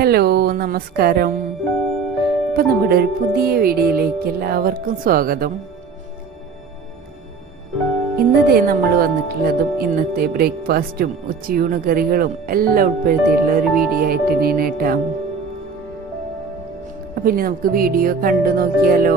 Hello നമസ്കാരം. ഇപ്പം നമ്മുടെ ഒരു പുതിയ വീഡിയോയിലേക്ക് എല്ലാവർക്കും സ്വാഗതം. ഇന്നത്തെ നമ്മൾ വന്നിട്ടുള്ളതും ഇന്നത്തെ ബ്രേക്ക്ഫാസ്റ്റും ഉച്ചയൂണ് കറികളും എല്ലാം ഉൾപ്പെടുത്തിയിട്ടുള്ള ഒരു വീഡിയോ ആയിട്ട് തന്നെയാണ് കേട്ടോ. അപ്പം ഇനി നമുക്ക് വീഡിയോ കണ്ടു നോക്കിയാലോ?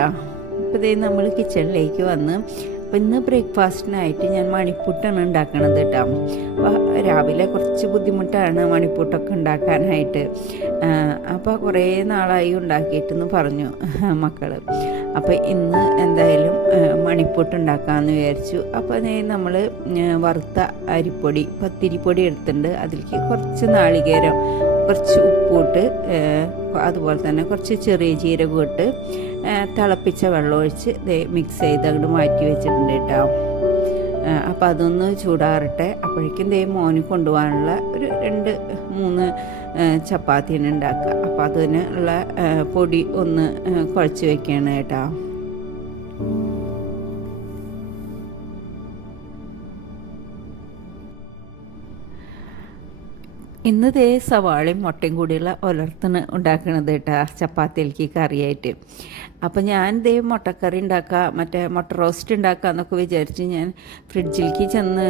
കേട്ടോ അപ്പോൾ ഇതേ നമ്മൾ കിച്ചണിലേക്ക് വന്ന് അപ്പം ഇന്ന് ബ്രേക്ക്ഫാസ്റ്റിനായിട്ട് ഞാൻ മണിപ്പുട്ടാണ് ഉണ്ടാക്കണത് കേട്ടോ. അപ്പോൾ രാവിലെ കുറച്ച് ബുദ്ധിമുട്ടാണ് മണിപ്പുട്ടൊക്കെ ഉണ്ടാക്കാനായിട്ട്. അപ്പോൾ കുറേ നാളായി ഉണ്ടാക്കിയിട്ടെന്ന് പറഞ്ഞു മക്കൾ അപ്പോൾ ഇന്ന് എന്തായാലും മണിപ്പുട്ട് ഉണ്ടാക്കാമെന്ന് വിചാരിച്ചു. അപ്പോൾ നമ്മൾ വറുത്ത അരിപ്പൊടി പത്തിരിപ്പൊടി എടുത്തിട്ടുണ്ട്. അതിലേക്ക് കുറച്ച് നാളികേരം കുറച്ച് ഉപ്പിട്ട് അതുപോലെ തന്നെ കുറച്ച് ചെറിയ ജീരകം ഇട്ട് തിളപ്പിച്ച വെള്ളം ഒഴിച്ച് മിക്സ് ചെയ്ത് അങ്ങോട്ട് മാറ്റി വെച്ചിട്ടുണ്ട് കേട്ടോ. അപ്പം അതൊന്ന് ചൂടാറട്ടെ. അപ്പോഴേക്കും ദേ മോന് കൊണ്ടുപോകാനുള്ള ഒരു രണ്ട് മൂന്ന് ചപ്പാത്തിയാണ് ഉണ്ടാക്കുക. അപ്പോൾ അതിനുള്ള പൊടി ഒന്ന് കുഴച്ച് വെക്കുകയാണ് കേട്ടോ. ഇന്ന് സവാളയും മുട്ടയും കൂടിയുള്ള ഒലർത്തിന് ഉണ്ടാക്കണത് കേട്ടോ ചപ്പാത്തിയിലേക്ക് കറിയായിട്ട്. അപ്പോൾ ഞാൻ ദേ മുട്ടക്കറി ഉണ്ടാക്കുക മറ്റേ മുട്ട റോസ്റ്റ് ഉണ്ടാക്കുക എന്നൊക്കെ വിചാരിച്ച് ഞാൻ ഫ്രിഡ്ജിലേക്ക് ചെന്ന്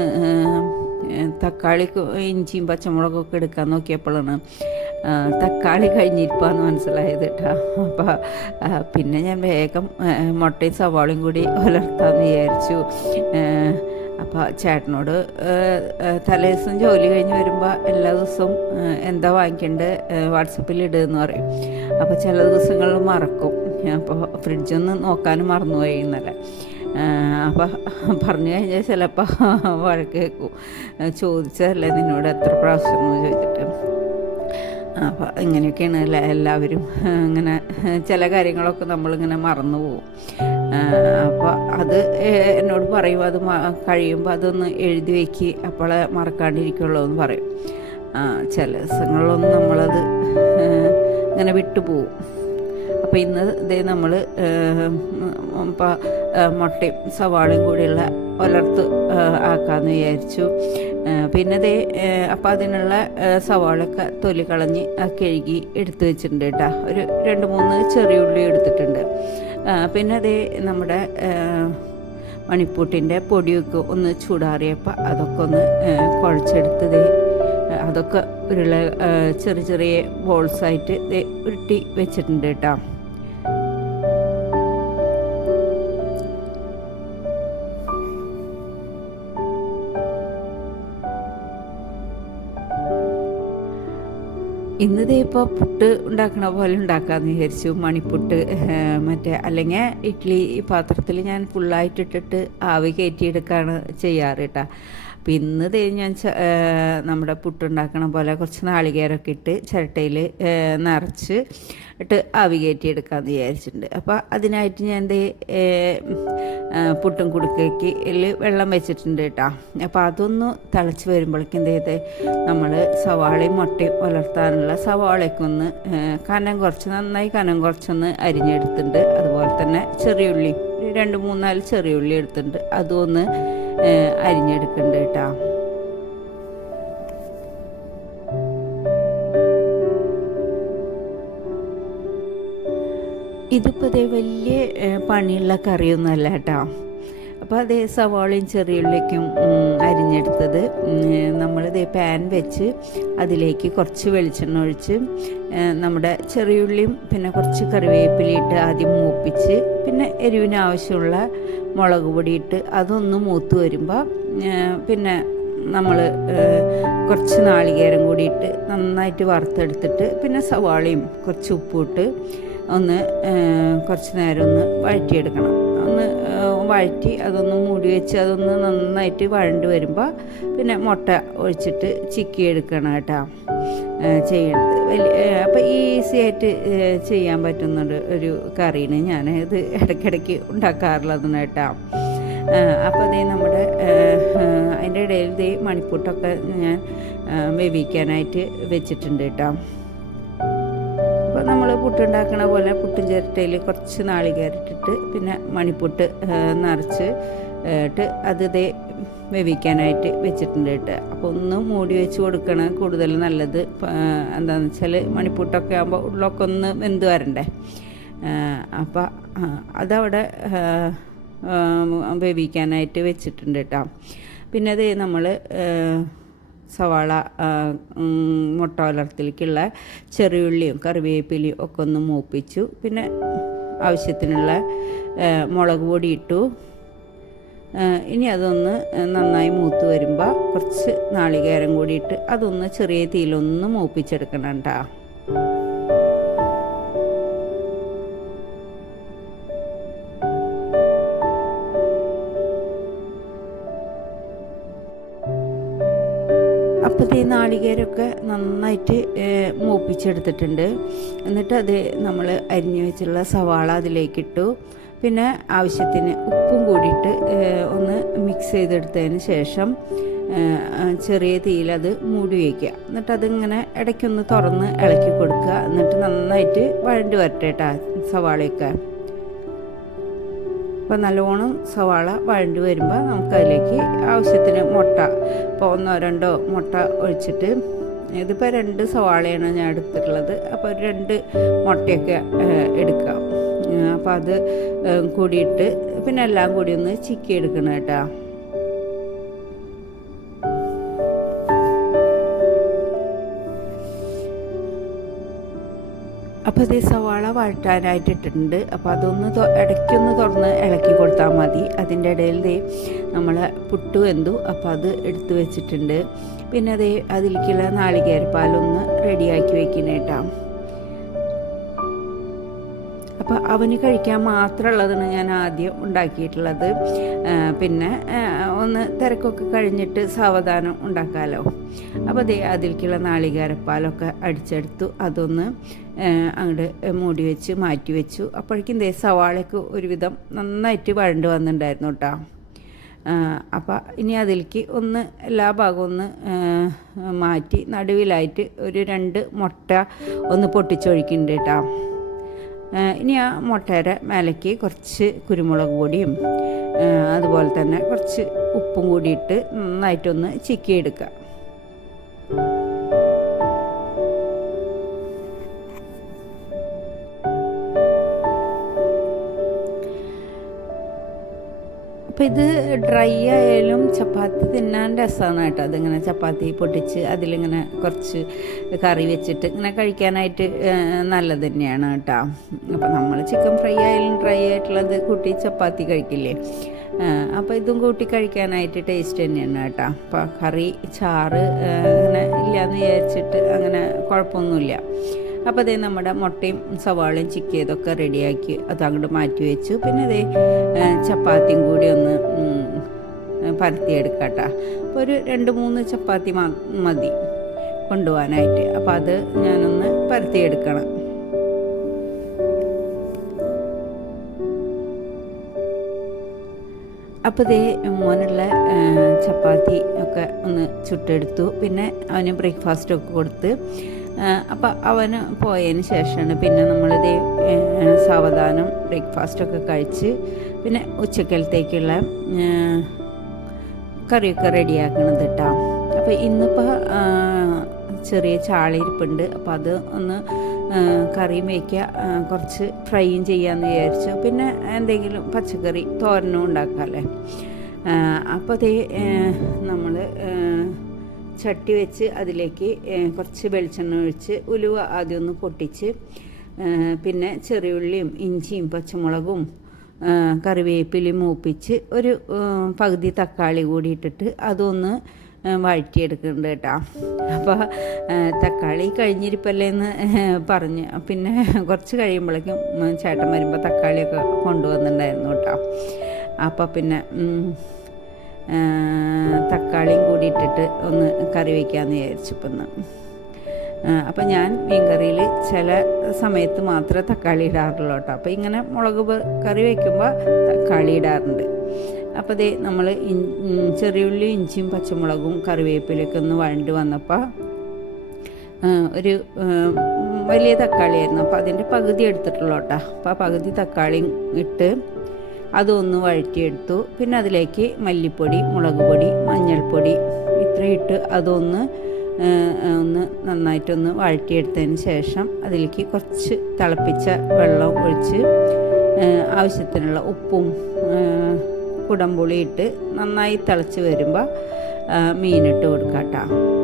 തക്കാളി ഇഞ്ചിയും പച്ചമുളകൊക്കെ എടുക്കാൻ നോക്കിയപ്പോഴാണ് തക്കാളി കഴിഞ്ഞിരിപ്പാന്ന് മനസ്സിലായത് കേട്ടോ. അപ്പോൾ പിന്നെ ഞാൻ വേഗം മുട്ടയും സവാളയും കൂടി ഒലർത്താമെന്ന് വിചാരിച്ചു. അപ്പോൾ ചേട്ടനോട് തലേദിവസം ജോലി കഴിഞ്ഞ് വരുമ്പോൾ എല്ലാ ദിവസവും എന്താ വാങ്ങിക്കേണ്ടത് വാട്സപ്പിൽ ഇടുകയെന്ന് പറയും. അപ്പോൾ ചില ദിവസങ്ങളിൽ മറക്കും. അപ്പോൾ ഫ്രിഡ്ജൊന്ന് നോക്കാനും മറന്നുപോയി ഇന്നലെ. അപ്പോൾ പറഞ്ഞു കഴിഞ്ഞാൽ ചിലപ്പോൾ വഴക്ക് കേൾക്കും ചോദിച്ചതല്ലേ നിന്നോട് എത്ര പ്രാവശ്യം എന്ന് ചോദിച്ചിട്ട്. അപ്പോൾ ഇങ്ങനെയൊക്കെയാണ് എല്ലാ എല്ലാവരും ഇങ്ങനെ ചില കാര്യങ്ങളൊക്കെ നമ്മളിങ്ങനെ മറന്നു പോകും അപ്പോൾ അത് എന്നോട് പറയും അത് കഴിയുമ്പോൾ അതൊന്ന് എഴുതി വെക്കി അപ്പോൾ മറക്കാണ്ടിരിക്കുള്ളൂ എന്ന് പറയും ചില ദിവസങ്ങളിലൊന്നും നമ്മളത് ഇങ്ങനെ വിട്ടുപോകും അപ്പോൾ ഇന്ന് ഇതേ നമ്മൾ മുട്ടയും സവാളയും കൂടിയുള്ള ഒലർത്ത് ആക്കാമെന്ന് വിചാരിച്ചു. പിന്നെ ദേ അപ്പോൾ അതിനുള്ള സവാളൊക്കെ തൊലി കളഞ്ഞ് കഴുകി എടുത്തു വെച്ചിട്ടുണ്ട് കേട്ടോ ഒരു രണ്ട് മൂന്ന് ചെറിയ ഉള്ളി എടുത്തിട്ടുണ്ട്. പിന്നെ അതേ നമ്മുടെ മണിപ്പൂട്ടിന്റെ പൊടിയൊക്കെ ഒന്ന് ചൂടാറിയപ്പോൾ അതൊക്കെ ഒന്ന് കുഴച്ചെടുത്തത് അതൊക്കെ ഉരുള ചെറിയ ചെറിയ ബോൾസായിട്ട് ഉരുട്ടി വെച്ചിട്ടുണ്ട് കേട്ടോ. ഇന്നതേ ഇപ്പോൾ പുട്ട് ഉണ്ടാക്കണ പോലെ ഉണ്ടാക്കാമെന്ന് വിചാരിച്ചു. മണിപ്പുട്ട് മറ്റേ അല്ലെങ്കിൽ ഇഡ്ഡലി പാത്രത്തിൽ ഞാൻ ഫുള്ളായിട്ടിട്ടിട്ട് ആവി കയറ്റിയെടുക്കുകയാണ് ചെയ്യാറ് കേട്ടോ അപ്പോൾ ഇന്ന് ഞാൻ നമ്മുടെ പുട്ടുണ്ടാക്കണ പോലെ കുറച്ച് നാളികേരമൊക്കെ ഇട്ട് ചിരട്ടയിൽ നിറച്ച് ഇട്ട് ആവി കയറ്റിയെടുക്കാമെന്ന് വിചാരിച്ചിട്ടുണ്ട്. അപ്പോൾ അതിനായിട്ട് ഞാൻ ദേ പുട്ടും കുടുക്കയ്ക്ക് വെള്ളം വെച്ചിട്ടുണ്ട് കേട്ടോ. അപ്പോൾ അതൊന്ന് തിളച്ച് വരുമ്പോഴേക്കും ചെയ്ത് നമ്മൾ സവാളയും മുട്ടയും വളർത്താനുള്ള സവാളയൊക്കെ ഒന്ന് കനം കുറച്ച് നന്നായി കനം കുറച്ചൊന്ന് അരിഞ്ഞെടുത്തിട്ടുണ്ട്. അതുപോലെ തന്നെ ചെറിയുള്ളി രണ്ട് മൂന്നാൽ ചെറിയുള്ളി എടുത്തിട്ടുണ്ട്. അതും ഒന്ന് അരിഞ്ഞെടുക്കുന്നുണ്ട് കേട്ടോ. ഇതിപ്പോൾ വലിയ പണിയുള്ള കറിയൊന്നുമല്ല കേട്ടോ. അപ്പോൾ അതേ സവാളയും ചെറിയുള്ളിക്കും അരിഞ്ഞെടുത്തത്. നമ്മളിതേ പാൻ വെച്ച് അതിലേക്ക് കുറച്ച് വെളിച്ചെണ്ണ ഒഴിച്ച് നമ്മുടെ ചെറിയുള്ളിയും പിന്നെ കുറച്ച് കറിവേപ്പിലിട്ട് ആദ്യം മൂപ്പിച്ച് പിന്നെ എരിവിന് ആവശ്യമുള്ള മുളക് പൊടിയിട്ട് അതൊന്ന് മൂത്ത് വരുമ്പോൾ പിന്നെ നമ്മൾ കുറച്ച് നാളികേരം കൂടിയിട്ട് നന്നായിട്ട് വറുത്തെടുത്തിട്ട് പിന്നെ സവാളയും കുറച്ച് ഉപ്പിട്ട് ഒന്ന് കുറച്ച് നേരം ഒന്ന് വഴറ്റിയെടുക്കണം. ഒന്ന് വഴറ്റി അതൊന്ന് മൂടി വെച്ച് അതൊന്ന് നന്നായിട്ട് വഴണ്ട് വരുമ്പോൾ പിന്നെ മുട്ട ഒഴിച്ചിട്ട് ചിക്കി എടുക്കണം കേട്ടോ. ചെയ്യണത് വലിയ അപ്പോൾ ഈസി ആയിട്ട് ചെയ്യാൻ പറ്റുന്നുണ്ട് ഒരു കറീന് ഞാൻ ഇത് ഇടയ്ക്കിടയ്ക്ക് ഉണ്ടാക്കാറുള്ളതാണ് കേട്ടോ. അപ്പോൾ അതേ നമ്മുടെ അതിന്റെ ഇടയിൽ ദേ മണിപ്പൂട്ടൊക്കെ ഞാൻ വേവിക്കാനായിട്ട് വെച്ചിട്ടുണ്ട് കേട്ടോ. അപ്പോൾ നമ്മൾ പുട്ടുണ്ടാക്കണ പോലെ പുട്ടും ചിരട്ടയിൽ കുറച്ച് നാളികേരട്ടിട്ട് പിന്നെ മണിപ്പുട്ട് നിറച്ച് ഇട്ട് അത് ഇതേ വേവിക്കാനായിട്ട് വെച്ചിട്ടുണ്ട് കേട്ടോ. അപ്പോൾ ഒന്ന് മൂടി വെച്ച് കൊടുക്കണം. കൂടുതൽ നല്ലത് എന്താണെന്ന് വെച്ചാൽ മണിപ്പൂട്ടൊക്കെ ആകുമ്പോൾ ഉള്ളൊക്കെ ഒന്ന് വെന്ത് വരണ്ടേ. അപ്പോൾ അതവിടെ വേവിക്കാനായിട്ട് വെച്ചിട്ടുണ്ട് കേട്ടോ. പിന്നെ അത് നമ്മൾ സവാള മുട്ട വളർത്തിലേക്കുള്ള ചെറിയുള്ളിയും കറിവേപ്പിലയും ഒക്കെ ഒന്ന് മൂപ്പിച്ചു. പിന്നെ ആവശ്യത്തിനുള്ള മുളക് പൊടി ഇട്ടു. ഇനി അതൊന്ന് നന്നായി മൂത്ത് വരുമ്പോൾ കുറച്ച് നാളികേരം കൂടിയിട്ട് അതൊന്ന് ചെറിയ തീയിലൊന്ന് മൂപ്പിച്ചെടുക്കണം കേട്ടോ നാളികേരമൊക്കെ നന്നായിട്ട് മൂപ്പിച്ചെടുത്തിട്ടുണ്ട്. എന്നിട്ട് അത് നമ്മൾ അരിഞ്ഞു വെച്ചുള്ള സവാള അതിലേക്കിട്ടു. പിന്നെ ആവശ്യത്തിന് ഉപ്പും കൂടിയിട്ട് ഒന്ന് മിക്സ് ചെയ്തെടുത്തതിന് ശേഷം ചെറിയ തീയിൽ അത് മൂടി വയ്ക്കുക എന്നിട്ട് അതിങ്ങനെ ഇടയ്ക്കൊന്ന് തുറന്ന് ഇളക്കി കൊടുക്കുക. എന്നിട്ട് നന്നായിട്ട് വഴണ്ടി വരട്ടെ കേട്ടോ സവാളയൊക്കെ. അപ്പോൾ നല്ലോണം സവാള വഴണ്ടി വരുമ്പോൾ നമുക്കതിലേക്ക് ആവശ്യത്തിന് മുട്ട ഇപ്പോൾ ഒന്നോ രണ്ടോ മുട്ട ഒഴിച്ചിട്ട് ഇതിപ്പോൾ രണ്ട് സവാളയാണ് ഞാൻ എടുത്തിട്ടുള്ളത്. അപ്പോൾ രണ്ട് മുട്ടയൊക്കെ എടുക്കാം. അപ്പോൾ അത് കൂടിയിട്ട് പിന്നെ എല്ലാം കൂടി ഒന്ന് ചിക്കി എടുക്കണം കേട്ടോ. അപ്പോൾ ഇത് സവാള വഴറ്റാനായിട്ട് ഇട്ടിട്ടുണ്ട് അപ്പോൾ അതൊന്ന് ഇടയ്ക്കൊന്ന് തുറന്ന് ഇളക്കി കൊടുത്താൽ മതി. അതിന്റെ ഇടയിൽ ദേ നമ്മൾ പുട്ടു വെന്തു. അപ്പോൾ അത് എടുത്തു വെച്ചിട്ടുണ്ട്. പിന്നെ അതേ അതിലേക്കുള്ള നാളികേരപ്പാലൊന്ന് റെഡിയാക്കി വെക്കുന്നേട്ടാ അപ്പോൾ അവന് കഴിക്കാൻ മാത്രമുള്ളതാണ് ഞാൻ ആദ്യം ഉണ്ടാക്കിയിട്ടുള്ളത്. പിന്നെ ഒന്ന് തിരക്കൊക്കെ കഴിഞ്ഞിട്ട് സാവധാനം ഉണ്ടാക്കാമല്ലോ അപ്പോൾ അതേ അതിലേക്കുള്ള നാളികേരപ്പാലൊക്കെ അടിച്ചെടുത്തു. അതൊന്ന് അങ്ങോട്ട് മൂടി വെച്ച് മാറ്റി വെച്ചു. അപ്പോഴേക്കും ദേ സവാളയ്ക്ക് ഒരുവിധം നന്നായിട്ട് വഴണ്ട് വന്നിട്ടുണ്ടായിരുന്നു കേട്ടോ അപ്പോൾ ഇനി അതിലേക്ക് ഒന്ന് എല്ലാ ഭാഗവും ഒന്ന് മാറ്റി നടുവിലായിട്ട് ഒരു രണ്ട് മുട്ട ഒന്ന് പൊട്ടിച്ചൊഴിക്കുന്നുണ്ട് കേട്ടോ ഇനി ആ മുട്ടയുടെ മേലേക്ക് കുറച്ച് കുരുമുളക് പൊടിയും അതുപോലെ തന്നെ കുറച്ച് ഉപ്പും കൂടിയിട്ട് നന്നായിട്ടൊന്ന് ചിക്കിയെടുക്കുക. അപ്പം ഇത് ഡ്രൈ ആയാലും ചപ്പാത്തി തിന്നാൻ രസമാണ് കേട്ടോ. അതിങ്ങനെ ചപ്പാത്തി പൊട്ടിച്ച് അതിലിങ്ങനെ കുറച്ച് കറി വെച്ചിട്ട് ഇങ്ങനെ കഴിക്കാനായിട്ട് നല്ലത് തന്നെയാണ് കേട്ടോ. അപ്പം നമ്മൾ ചിക്കൻ ഫ്രൈ ആയാലും ഡ്രൈ ആയിട്ടുള്ളത് കൂട്ടി ചപ്പാത്തി കഴിക്കില്ലേ? അപ്പോൾ ഇതും കൂട്ടി കഴിക്കാനായിട്ട് ടേസ്റ്റ് തന്നെയാണ് കേട്ടോ. അപ്പോൾ കറി ചാറ് അങ്ങനെ ഇല്ലയെന്ന് വിചാരിച്ചിട്ട് അങ്ങനെ കുഴപ്പമൊന്നുമില്ല. അപ്പോൾ അതേ നമ്മുടെ മുട്ടയും സവാളയും ചിക്കിയതൊക്കെ റെഡിയാക്കി അത് അങ്ങോട്ട് മാറ്റി വെച്ചു. പിന്നെ അതേ ചപ്പാത്തിയും കൂടി ഒന്ന് പരത്തിയെടുക്കാം കേട്ടോ അപ്പോൾ ഒരു രണ്ട് മൂന്ന് ചപ്പാത്തി മതി കൊണ്ടുപോകാനായിട്ട്. അപ്പോൾ അത് ഞാനൊന്ന് പരത്തിയെടുക്കണം. അപ്പോൾ ഇതേ മോനുള്ള ചപ്പാത്തി ഒക്കെ ഒന്ന് ചുട്ടെടുത്തു. പിന്നെ അവന് ബ്രേക്ക്ഫാസ്റ്റൊക്കെ കൊടുത്ത് അപ്പോൾ അവന് പോയതിന് ശേഷമാണ് പിന്നെ നമ്മളിത് സാവധാനം ബ്രേക്ക്ഫാസ്റ്റ് ഒക്കെ കഴിച്ച് പിന്നെ ഉച്ചക്കലത്തേക്കുള്ള കറിയൊക്കെ റെഡിയാക്കണത് കേട്ടോ അപ്പോൾ ഇന്നിപ്പോ ചെറിയ ചാളയിരിപ്പുണ്ട് അപ്പോൾ അത് ഒന്ന് കറിയും വയ്ക്കുക കുറച്ച് ഫ്രൈയും ചെയ്യാമെന്ന് വിചാരിച്ചു. പിന്നെ എന്തെങ്കിലും പച്ചക്കറി തോരനും ഉണ്ടാക്കാമല്ലേ അപ്പോൾ അതേ നമ്മൾ ചട്ടി വെച്ച് അതിലേക്ക് കുറച്ച് വെളിച്ചെണ്ണ ഒഴിച്ച് ഉലുവ ആദ്യം ഒന്ന് പൊട്ടിച്ച് പിന്നെ ചെറിയുള്ളിയും ഇഞ്ചിയും പച്ചമുളകും കറിവേപ്പിലയും മൂപ്പിച്ച് ഒരു പകുതി തക്കാളി കൂടി ഇട്ടിട്ട് അതൊന്ന് വഴറ്റിയെടുക്കുന്നുണ്ട് കേട്ടോ. അപ്പോൾ തക്കാളി കഴിഞ്ഞിരിപ്പല്ലേന്ന് പറഞ്ഞ്. പിന്നെ കുറച്ച് കഴിയുമ്പോഴേക്കും ചേട്ടൻ വരുമ്പോൾ തക്കാളിയൊക്കെ കൊണ്ടുവന്നിട്ടുണ്ടായിരുന്നു കേട്ടോ. അപ്പോൾ പിന്നെ തക്കാളിയും കൂടി ഇട്ടിട്ട് ഒന്ന് കറി വയ്ക്കാമെന്ന് വിചാരിച്ചു ഇപ്പം അപ്പം ഞാൻ മീൻകറിയിൽ ചില സമയത്ത് മാത്രമേ തക്കാളി ഇടാറുള്ളൂ കേട്ടോ. അപ്പോൾ ഇങ്ങനെ മുളക് കറി വയ്ക്കുമ്പോൾ തക്കാളി ഇടാറുണ്ട്. അപ്പോൾ അതേ നമ്മൾ ചെറിയുള്ളി ഇഞ്ചിയും പച്ചമുളകും കറിവേപ്പിലൊക്കെ ഒന്ന് വഴണ്ട് വന്നപ്പോൾ ഒരു വലിയ തക്കാളിയായിരുന്നു അപ്പോൾ അതിന്റെ പകുതി എടുത്തിട്ടുള്ളൂ കേട്ടോ. അപ്പോൾ ആ പകുതി തക്കാളിയും ഇട്ട് അതൊന്ന് വഴറ്റിയെടുത്തു. പിന്നെ അതിലേക്ക് മല്ലിപ്പൊടി മുളക് പൊടി മഞ്ഞൾപ്പൊടി ഇത്രയിട്ട് അതൊന്ന് ഒന്ന് നന്നായിട്ടൊന്ന് വഴറ്റിയെടുത്തതിന് ശേഷം അതിലേക്ക് കുറച്ച് തിളപ്പിച്ച വെള്ളം ഒഴിച്ച് ആവശ്യത്തിനുള്ള ഉപ്പും കുടംപുളിയിട്ട് നന്നായി തിളച്ച് വരുമ്പോൾ മീനിട്ട് കൊടുക്കാം കേട്ടോ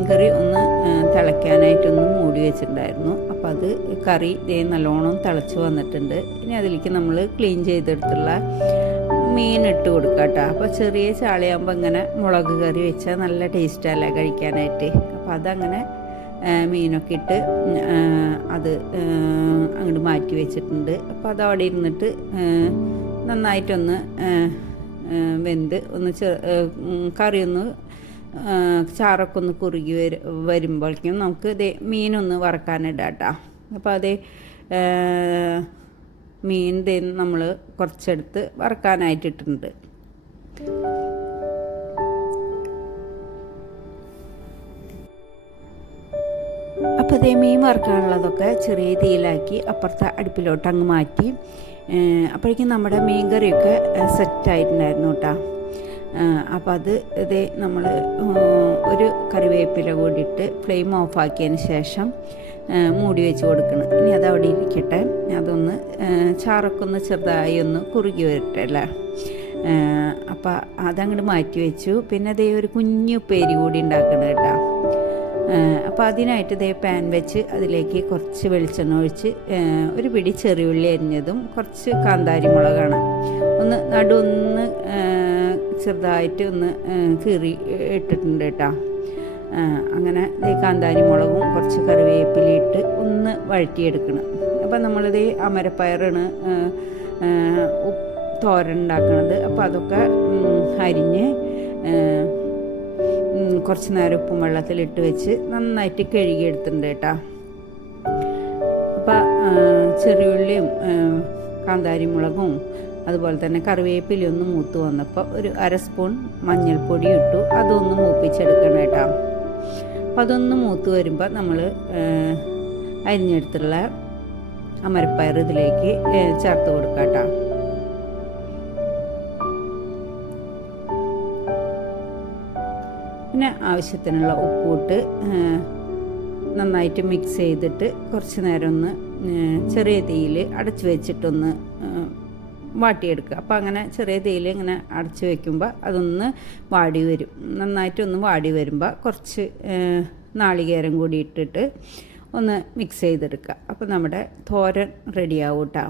അത് മീൻകറി ഒന്ന് തിളയ്ക്കാനായിട്ടൊന്ന് മൂടി വെച്ചിട്ടുണ്ടായിരുന്നു. അപ്പോൾ അത് കറി ഇതേ നല്ലോണം തിളച്ച് വന്നിട്ടുണ്ട്. ഇനി അതിലേക്ക് നമ്മൾ ക്ലീൻ ചെയ്തെടുത്തുള്ള മീൻ ഇട്ട് കൊടുക്കുക കേട്ടോ അപ്പോൾ ചെറിയ ചാളിയാകുമ്പോൾ ഇങ്ങനെ മുളക് കറി വെച്ചാൽ നല്ല ടേസ്റ്റല്ല കഴിക്കാനായിട്ട്. അപ്പോൾ അതങ്ങനെ മീനൊക്കെ ഇട്ട് അത് അങ്ങോട്ട് മാറ്റി വെച്ചിട്ടുണ്ട്. അപ്പോൾ അത് അവിടെ ഇരുന്നിട്ട് നന്നായിട്ടൊന്ന് വെന്ത് ഒന്ന് കറി ഒന്ന് ചാറൊക്കെ ഒന്ന് കുറുകി വരു വരുമ്പോഴേക്കും നമുക്ക് ഇതേ മീനൊന്ന് വറക്കാനിടാം കേട്ടോ അപ്പോൾ അതേ മീൻ നമ്മൾ കുറച്ചെടുത്ത് വറക്കാനായിട്ടിട്ടുണ്ട്. അപ്പോൾ അതേ മീൻ വറുക്കാനുള്ളതൊക്കെ ചെറിയ തീയിലാക്കി അപ്പുറത്തെ അടുപ്പിലോട്ട് അങ്ങ് മാറ്റി അപ്പോഴേക്കും നമ്മുടെ മീൻ കറിയൊക്കെ സെറ്റായിട്ടുണ്ടായിരുന്നു കേട്ടോ. അപ്പോൾ അത് ഇത് നമ്മൾ ഒരു കറിവേപ്പില കൂടിയിട്ട് ഫ്ലെയിം ഓഫാക്കിയതിന് ശേഷം മൂടി വെച്ച് കൊടുക്കണം. ഇനി അത് അവിടെ ഇരിക്കട്ടെ. അതൊന്ന് ചാറൊക്കെ ഒന്ന് ചെറുതായി ഒന്ന് കുറുകി വരട്ടെ അല്ലേ? അപ്പോൾ അതങ്ങോട്ട് മാറ്റി വെച്ചു. പിന്നെ അതേ ഒരു കുഞ്ഞു പേരി കൂടി ഉണ്ടാക്കണം കേട്ടോ. അപ്പോൾ അതിനായിട്ട് ഇതേ പാൻ വെച്ച് അതിലേക്ക് കുറച്ച് വെളിച്ചെണ്ണ ഒഴിച്ച് ഒരു പിടി ചെറിയുള്ളി അരിഞ്ഞതും കുറച്ച് കാന്താരി മുളകാണ് ഒന്ന് നടുവൊന്ന് ചെറുതായിട്ട് ഒന്ന് കീറി ഇട്ടിട്ടുണ്ട് കേട്ടോ. അങ്ങനെ കാന്താരി മുളകും കുറച്ച് കറിവേപ്പിലിട്ട് ഒന്ന് വഴറ്റിയെടുക്കണം. അപ്പം നമ്മളിത് അമരപ്പയറാണ് തോരൻ ഉണ്ടാക്കണത്. അപ്പോൾ അതൊക്കെ അരിഞ്ഞ് കുറച്ച് നേരം ഉപ്പും വെള്ളത്തിലിട്ട് വെച്ച് നന്നായിട്ട് കഴുകിയെടുത്തിട്ടുണ്ട് കേട്ടോ. അപ്പം ചെറിയുള്ളിയും കാന്താരി മുളകും അതുപോലെ തന്നെ കറിവേപ്പില ഒന്ന് മൂത്ത് വന്നപ്പോൾ ഒരു അര സ്പൂൺ മഞ്ഞൾപ്പൊടി ഇട്ടു. അതൊന്ന് മൂപ്പിച്ചെടുക്കണം കേട്ടോ. അപ്പോൾ അതൊന്ന് മൂത്ത് വരുമ്പോൾ നമ്മൾ അരിഞ്ഞെടുത്തുള്ള അമരപ്പയർ ഇതിലേക്ക് ചേർത്ത് കൊടുക്കാം കേട്ടോ. പിന്നെ ആവശ്യത്തിനുള്ള ഉപ്പിട്ട് നന്നായിട്ട് മിക്സ് ചെയ്തിട്ട് കുറച്ച് നേരം ഒന്ന് ചെറിയ തീയിൽ അടച്ചു വെച്ചിട്ടൊന്ന് വാട്ടിയെടുക്കുക. അപ്പോൾ അങ്ങനെ ചെറിയ തീയിൽ ഇങ്ങനെ അടച്ചു വയ്ക്കുമ്പോൾ അതൊന്ന് വാടി വരും. നന്നായിട്ടൊന്ന് വാടി വരുമ്പോൾ കുറച്ച് നാളികേരം കൂടി ഇട്ടിട്ട് ഒന്ന് മിക്സ് ചെയ്തെടുക്കുക. അപ്പോൾ നമ്മുടെ തോരൻ റെഡിയാവും കേട്ടോ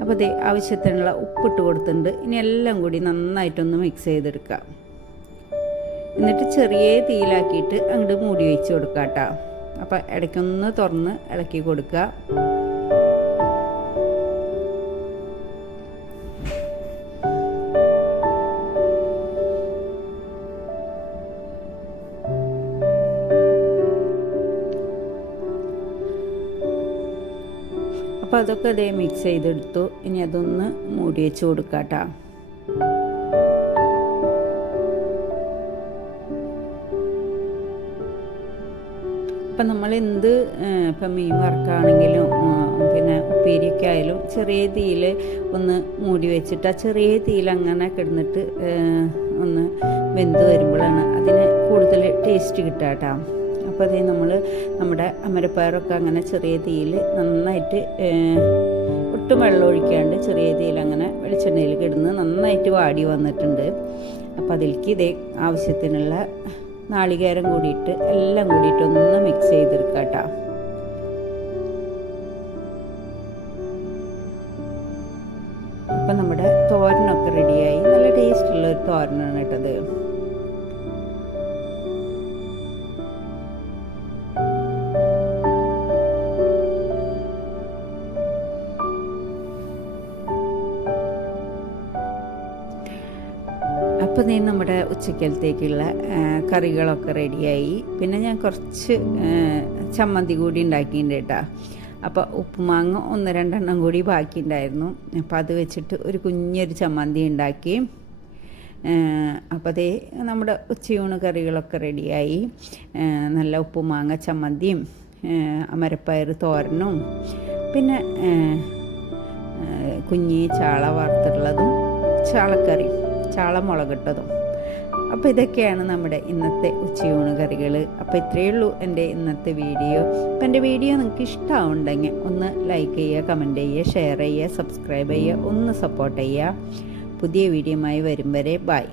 അപ്പോൾ ദേ ആവശ്യത്തിനുള്ള ഉപ്പിട്ട് കൊടുത്തിട്ടുണ്ട്. ഇനി എല്ലാം കൂടി നന്നായിട്ടൊന്ന് മിക്സ് ചെയ്തെടുക്കുക. എന്നിട്ട് ചെറിയ തീയിലാക്കിയിട്ട് അങ്ങോട്ട് മൂടി വെച്ച് കൊടുക്കുക കേട്ടോ അപ്പോൾ ഇടയ്ക്കൊന്ന് തുറന്ന് ഇളക്കി കൊടുക്കുക. അതൊക്കെ ഇതേ മിക്സ് ചെയ്തെടുത്തു. ഇനി അതൊന്ന് മൂടി വെച്ച് കൊടുക്കാം ഇപ്പം നമ്മൾ എന്ത് ഇപ്പം മീൻ വറക്കാണെങ്കിലും പിന്നെ ഉപ്പേരിയൊക്കെ ആയാലും ചെറിയ തീയിൽ ഒന്ന് മൂടി വെച്ചിട്ട് ആ ചെറിയ തീയിൽ അങ്ങനെ കിടന്നിട്ട് ഒന്ന് വെന്ത് വരുമ്പോഴാണ് അതിന് കൂടുതൽ ടേസ്റ്റ് കിട്ടാട്ടോ. കേട്ടോ അപ്പോൾ അതേ നമ്മൾ നമ്മുടെ അമരപ്പയറൊക്കെ അങ്ങനെ ചെറിയ തീയിൽ നന്നായിട്ട് ഒട്ടും വെള്ളം ഒഴിക്കാണ്ട് ചെറിയ തീയിൽ അങ്ങനെ വെളിച്ചെണ്ണയിൽ കിടന്ന് നന്നായിട്ട് വാടി വന്നിട്ടുണ്ട്. അപ്പോൾ അതിലേക്ക് ഇതേ ആവശ്യത്തിനുള്ള നാളികേരം കൂടിയിട്ട് എല്ലാം കൂടിയിട്ട് ഒന്ന് മിക്സ് ചെയ്തെടുക്കാം കേട്ടോ അപ്പം നമ്മുടെ തോരനൊക്കെ റെഡിയായി. നല്ല ടേസ്റ്റുള്ള ഒരു തോരനാണ് കേട്ടത്. അപ്പോൾ നീ നമ്മുടെ ഉച്ചക്കലത്തേക്കുള്ള കറികളൊക്കെ റെഡിയായി. പിന്നെ ഞാൻ കുറച്ച് ചമ്മന്തി കൂടി ഉണ്ടാക്കിയിട്ടുണ്ട് കേട്ടോ. അപ്പോൾ ഉപ്പുമാങ്ങ ഒന്ന് രണ്ടെണ്ണം കൂടി ബാക്കിയുണ്ടായിരുന്നു. അപ്പോൾ അത് വെച്ചിട്ട് ഒരു കുഞ്ഞൊരു ചമ്മന്തി ഉണ്ടാക്കി. അപ്പോൾ അതേ നമ്മുടെ ഉച്ചയൂണ് കറികളൊക്കെ റെഡിയായി. നല്ല ഉപ്പുമാങ്ങ ചമ്മന്തിയും അമരപ്പയർ തോരനും പിന്നെ കുഞ്ഞി ചാള വറുത്തിട്ടുള്ളതും ചാളക്കറി ചാള ഇട്ടതും അപ്പോൾ ഇതൊക്കെയാണ് നമ്മുടെ ഇന്നത്തെ ഉച്ചയൂണ് കറികൾ അപ്പോൾ ഇത്രയേ ഉള്ളൂ എന്റെ ഇന്നത്തെ വീഡിയോ. അപ്പോൾ എന്റെ വീഡിയോ നിങ്ങൾക്ക് ഇഷ്ടമാവുണ്ടെങ്കിൽ ഒന്ന് ലൈക്ക് ചെയ്യുക കമന്റ് ചെയ്യുക ഷെയർ ചെയ്യുക സബ്സ്ക്രൈബ് ചെയ്യുക ഒന്ന് സപ്പോർട്ട് ചെയ്യുക. പുതിയ വീഡിയോയുമായി വരും വരെ ബൈ.